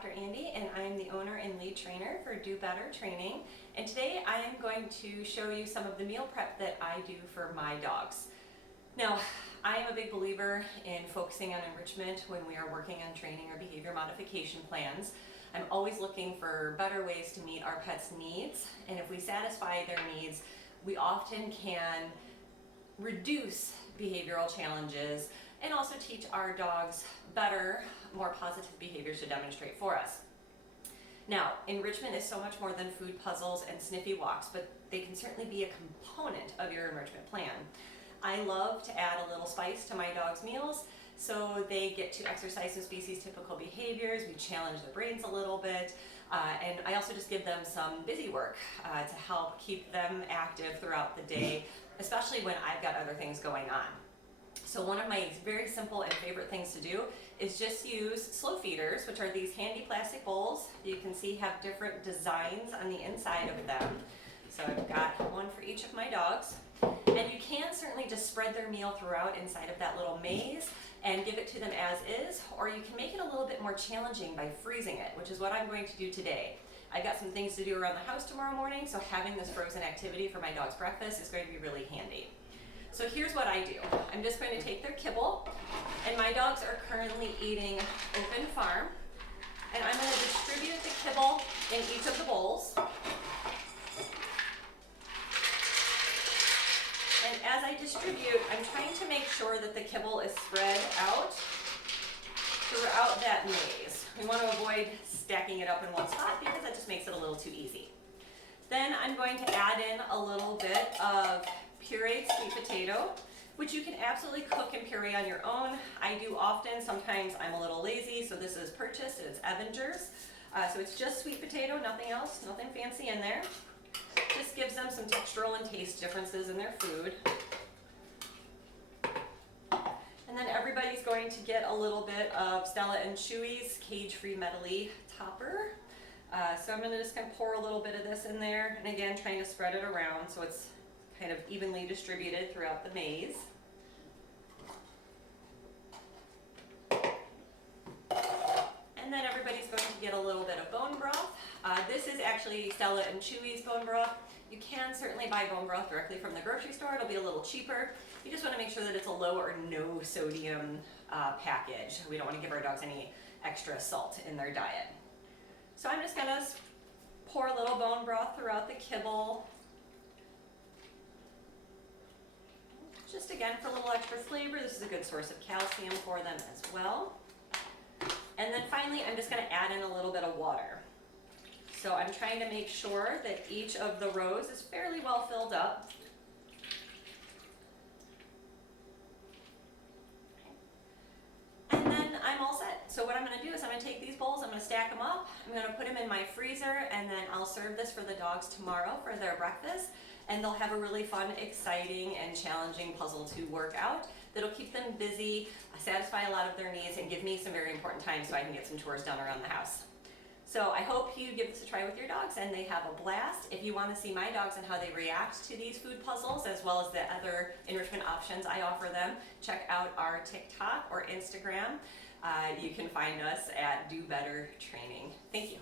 Dr. Andy, and I am the owner and lead trainer for Do Better Training. And today I am going to show you some of the meal prep that I do for my dogs. Now, I am a big believer in focusing on enrichment when we are working on training or behavior modification plans. I'm always looking for better ways to meet our pets' needs, and if we satisfy their needs, we often can reduce behavioral challenges and also teach our dogs better, more positive behaviors to demonstrate for us. Now, enrichment is so much more than food puzzles and sniffy walks, but they can certainly be a component of your enrichment plan. I love to add a little spice to my dog's meals so they get to exercise some species typical behaviors. We challenge their brains a little bit, and I also just give them some busy work to help keep them active throughout the day, especially when I've got other things going on. So one of my very simple and favorite things to do is just use slow feeders, which are these handy plastic bowls. You can see have different designs on the inside of them. So I've got one for each of my dogs. And you can certainly just spread their meal throughout inside of that little maze and give it to them as is, or you can make it a little bit more challenging by freezing it, which is what I'm going to do today. I've got some things to do around the house tomorrow morning, so having this frozen activity for my dog's breakfast is going to be really handy. So here's what I do. I'm just going to take their kibble, and my dogs are currently eating open farm, and I'm going to distribute the kibble in each of the bowls. And as I distribute, I'm trying to make sure that the kibble is spread out throughout that maze. We want to avoid stacking it up in one spot because that just makes it a little too easy. Then I'm going to add in a little bit of pureed sweet potato, which you can absolutely cook and puree on your own. I do often. Sometimes I'm a little lazy, so this is purchased. It's Avenger's. So it's just sweet potato, nothing else, nothing fancy in there. Just gives them some textural and taste differences in their food. And then everybody's going to get a little bit of Stella and Chewy's cage-free metally topper. So I'm going to just kind of pour a little bit of this in there, and again trying to spread it around so it's kind of evenly distributed throughout the maze. And then everybody's going to get a little bit of bone broth. This is actually Stella and Chewy's bone broth. You can certainly buy bone broth directly from the grocery store. It'll be a little cheaper. You just want to make sure that it's a low or no sodium package. We don't want to give our dogs any extra salt in their diet. So I'm just going to pour a little bone broth throughout the kibble. Just again for a little extra flavor. This is a good source of calcium for them as well. And then finally, I'm just going to add in a little bit of water. So I'm trying to make sure that each of the rows is fairly well filled up. And then I'm all set. So what I'm going to do is I'm going to take these bowls, I'm going to stack them up, I'm going to put them in my freezer, and then I'll serve this for the dogs tomorrow for their breakfast. And they'll have a really fun, exciting, and challenging puzzle to work out that'll keep them busy, satisfy a lot of their needs, and give me some very important time so I can get some chores done around the house. So I hope you give this a try with your dogs and they have a blast. If you want to see my dogs and how they react to these food puzzles, as well as the other enrichment options I offer them, check out our TikTok or Instagram. You can find us at Do Better Training. Thank you.